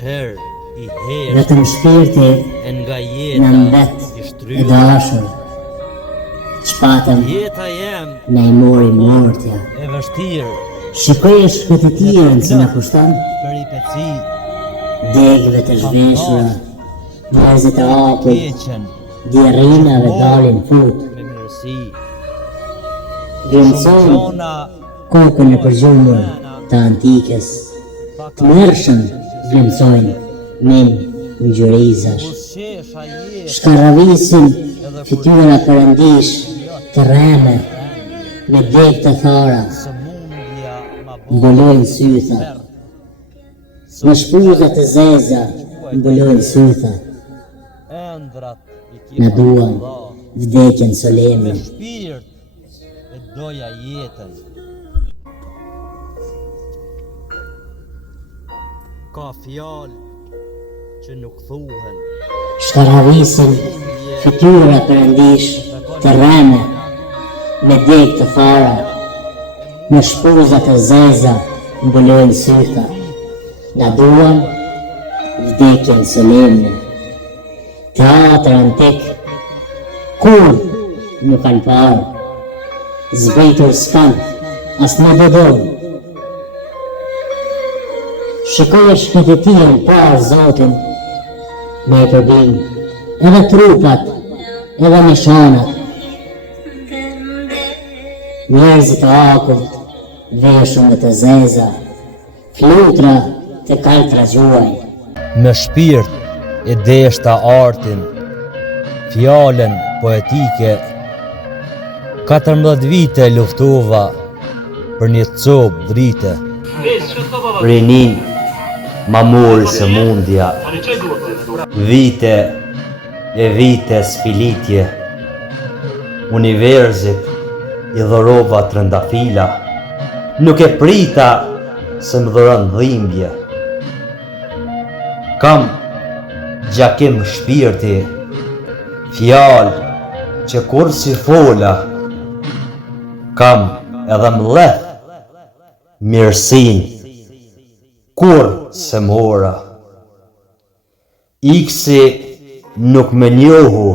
Vetëm shpirti në mbet e dashur, që patëm në i mori mortja. Shikoj e shpëtitiren si në kushtan, degëve të zhveshura, njerëzit e apull, djerinave dalin fut. Grimson kokën e përgjumur të antikës, të mërshëm grimsojnë min ngjyrizash. Shkaravisin fytyra perëndish të rreme me degë të thara, mbulojnë sytha. Me shpuza të zeza mbulojnë sytha. Në duan vdekjen soleme. Doja jetën. Ka fjalë që nuk thuhen. Shkaravisin fytyra perëndish të rreme me degë të thara, me shpuza të zeza mbulojnë sytha. Na duan vdekjen soleme. Teatr antik kur nuk kanë parë, zbejtur s'kan as në dodon. Shikoj e shpëtitien parë Zotin me e përbim, edhe trupat, edhe nishanat. Njerëzit e akullt, veshur me të zeza, flutra të kaltra gjuaj. Me shpirt e deshta artin, fjalen poetike, 14 vite luftova për një copë drite. Rinin ma mori së mundja, vite e vite spilitje, universit i dhorova trëndafila, nuk e prita se më dhërën dhimbje. Kam gjakim shpirti, fjalë që kur si fola, kam edhe mleth mirësin, kur se mora. Iksi nuk me njohu,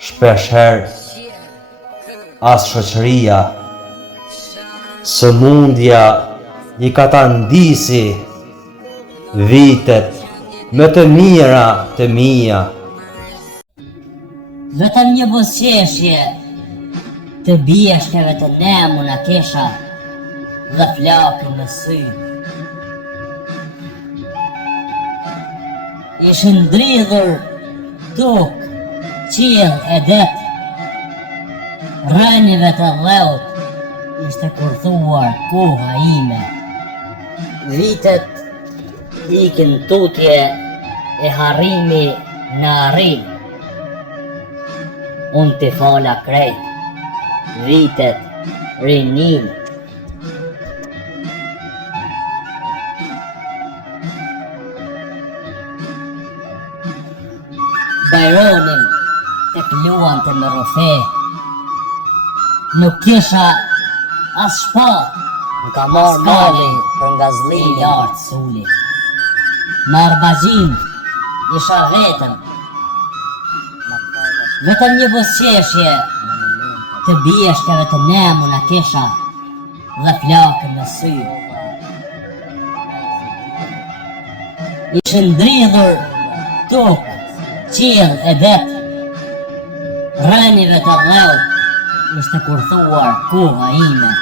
shpesher, as shoqëria, së mundja i ka ta ndisi, vitet me të mira të mia. Vetëm një buzëqeshje të bjeshteve të nemu në kesha dhe flakën në sy. Ishën dridhur tokë, qiell e det, rënive të dheut ishte kurthuar koha ime. Vitet ikin tutje e harrimi në arrim. Unë të fala krejt, vitet rinin. Bajronin të kluan të në rëfe, nuk kisha as shpa, ka marrë mali për nga zli lartë suli. Me arbazhin isha vetëm, vetëm një buzëqeshje të bjeshteve të nemu në kesha dhe flakën në sy. Ishën dridhur tokë, qiell e det, rënive të dheut ishte kurthuar koha ime.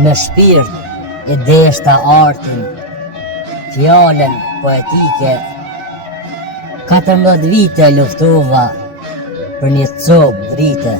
Me shpirt e deshta artin, fjalen poetike, 14 vite luftova për një copë drite.